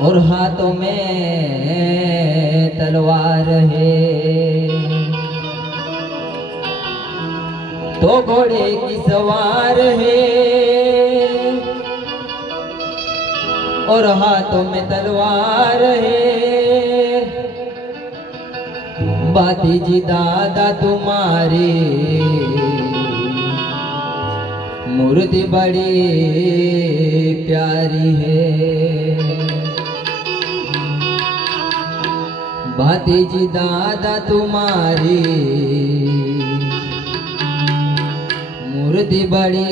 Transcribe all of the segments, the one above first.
और हाथों में तलवार है। तो घोड़े की सवार है और हाथों में तलवार है। बाती जी दादा तुम्हारी मूर्ति बड़ी प्यारी है। बाती जी दादा तुम्हारी मूर्ति बड़ी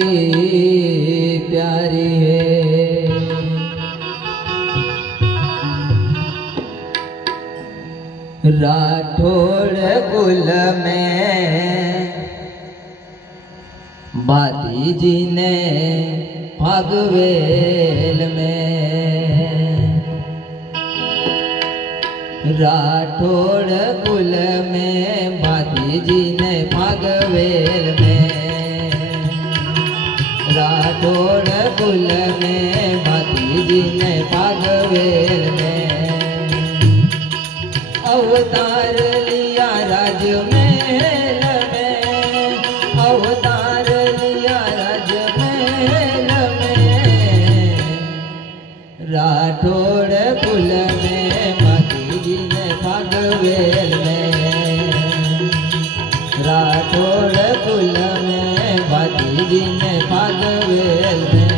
प्यारी है। राठौड़ कुल में बाती जी ने फागवेल में। राठौड़ कुल में बाती जी ने फागवेल में। राठौड़ कुल में बाती जी ने फागवेल में। अवतार लिया राजमहल में। अवतार लिया राजमहल में। राठौड़ कुल में बाती जी ने फागवेल में। राठौड़ कुल में बाती जी ने फागवेल में।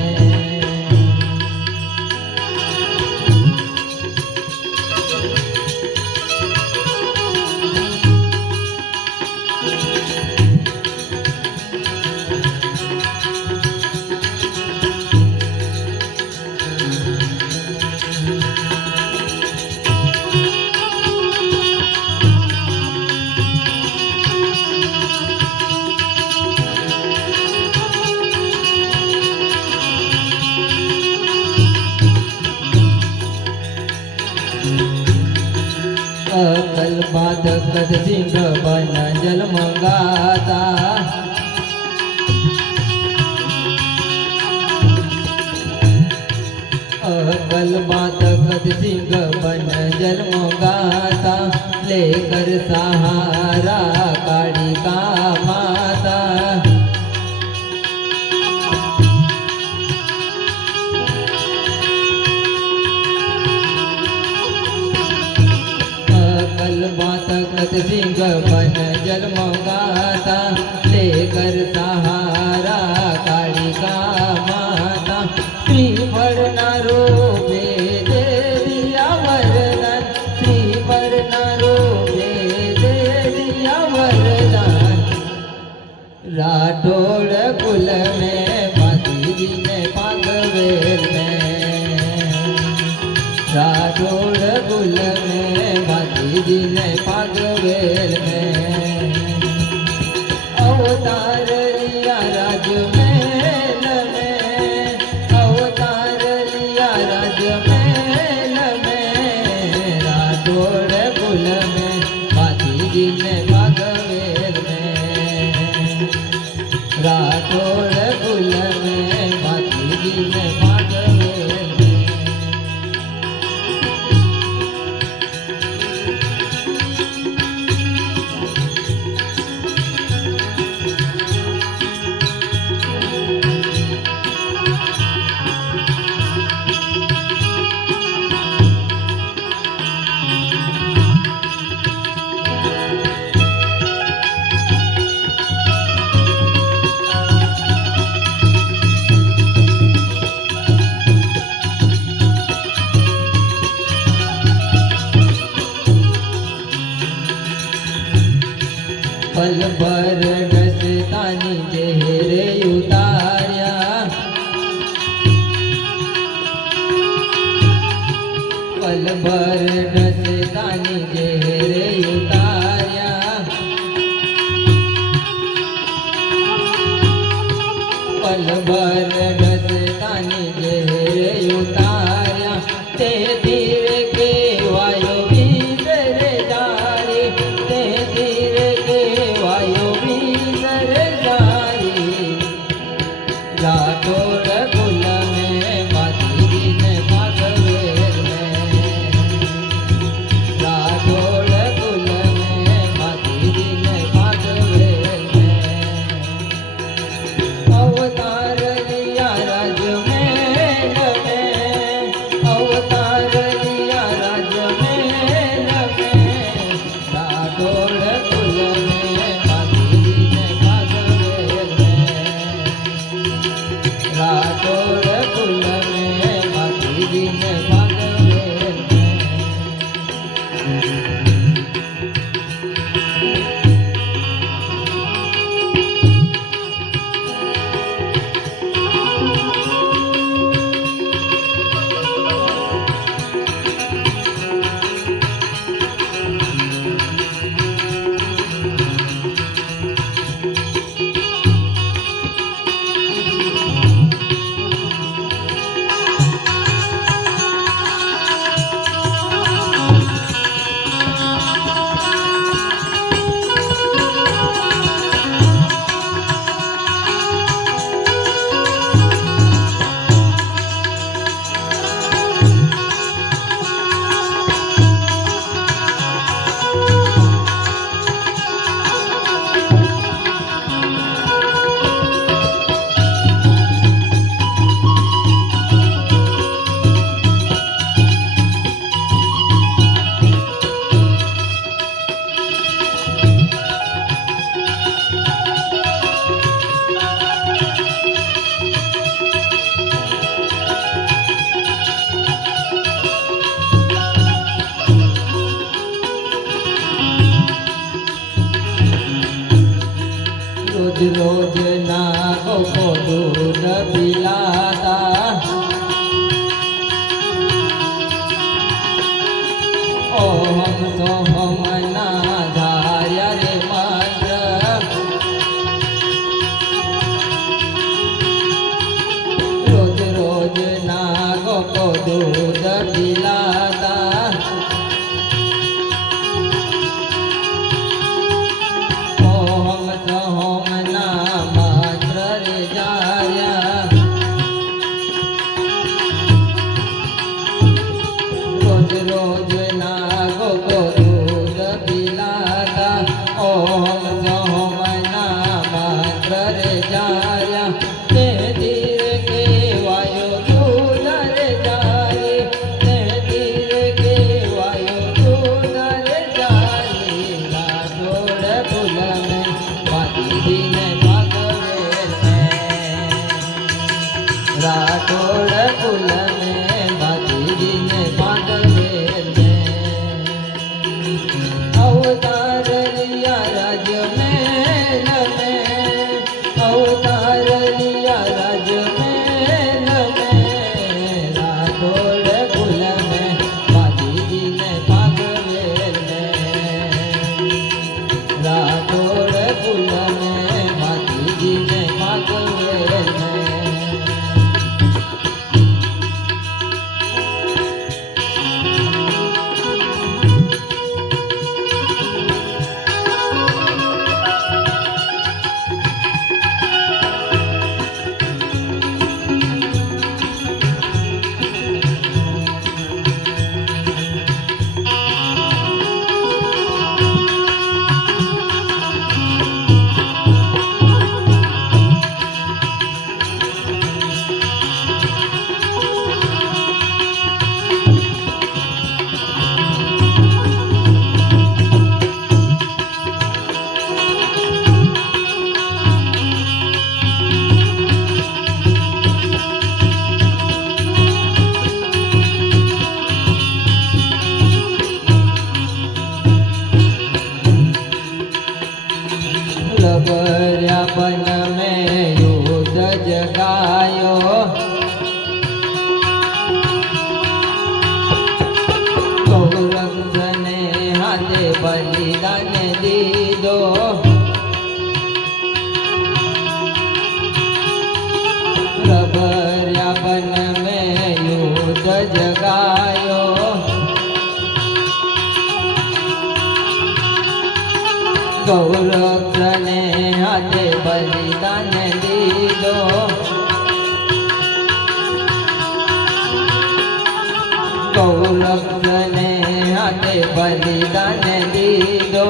अकल बाधक सिंह बन जल मंगाता। अकल बाधक सिंह बन जल मंगाता। लेकर सहारा काड़ी का माता। बातक सिंह बन जल मंगाता। लेकर सहारा काली का माता। श्रीफल रूपे दे दिया वरदान। श्रीफल रूपे दे दिया वरदान। राठौड़ कुल में बाती जी ने फागवेल में। राठौड़ कुल में बाती जी ने फागवेल में। अवतार लिया राजमहल में। अवतार लिया राजमहल में। राठौड़ कुल में बाती जी ने फागवेल में। राठौड़ कुल में बाती जी ने फागवेल में। पल भर डसतानी जेहरे उतार्या। पल भर डसतानी जेहरे उतार्या। पल भर डसतानी जेहरे उतार्या। ते धीरे के वायो भीतर जारी। ते धीरे के वायो भीतर जारी। राठौड़ कुल में बाती जी ने फागवेल में। रोज नागों को दूध पिलाता, ओम सोम नाधार्य रे मंत्र, रोज रोज नागों को दूध पिलाता, ओम सोम ना मंत्र रे जाया, रोज रोज नागों को दूध पिलाता, ओम सोम ना मंत्र रे जाया, ते धीर के वायु दूध रे जाए, ते धीर के वायु दूध रे जाए, राठौड़ कुल में बाती दिन भगवेल में, राठौड़ कुल में बाती दिन भगवेल में, अवतार लिया राजमहल में, अवतार लिया राजमहल में, राठौड़ कुल में बाती दिन भगवेल में, राठौड़ कुल में बाती दिन भगवेल में। लबर्यापन में युद्ध जगायो, गौरंग ने हाथे बलिदान दीदो, लबर्यापन में युद्ध जगायो, गौरक्ष ने हाथे बलिदान दीदो, गौरक्ष ने हाथे बलिदान दीदो,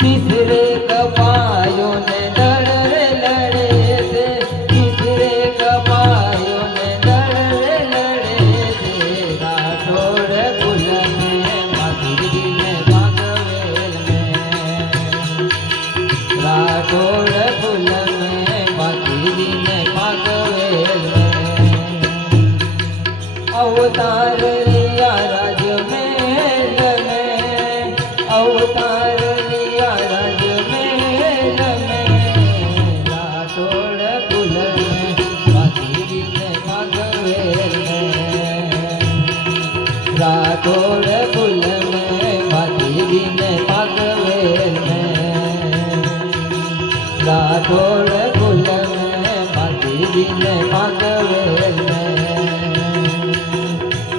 तीसरे कपायों ने डर लड़े थे, तीसरे कपायों ने डर लड़े थे, राठौड़ कुल में बाती दिन भगवेल में, राठौड़ कुल में बाती दिन भगवेल में, अवतार लिया राजमहल में, अवतार लिया राजमहल में, राठौड़ कुल में बाती दिन भगवेल में, राठौड़ कुल में बाती दिन भगवेल में, राठौड़ कुल में बाती दिन भगवेल में,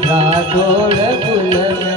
राठौड़ कुल में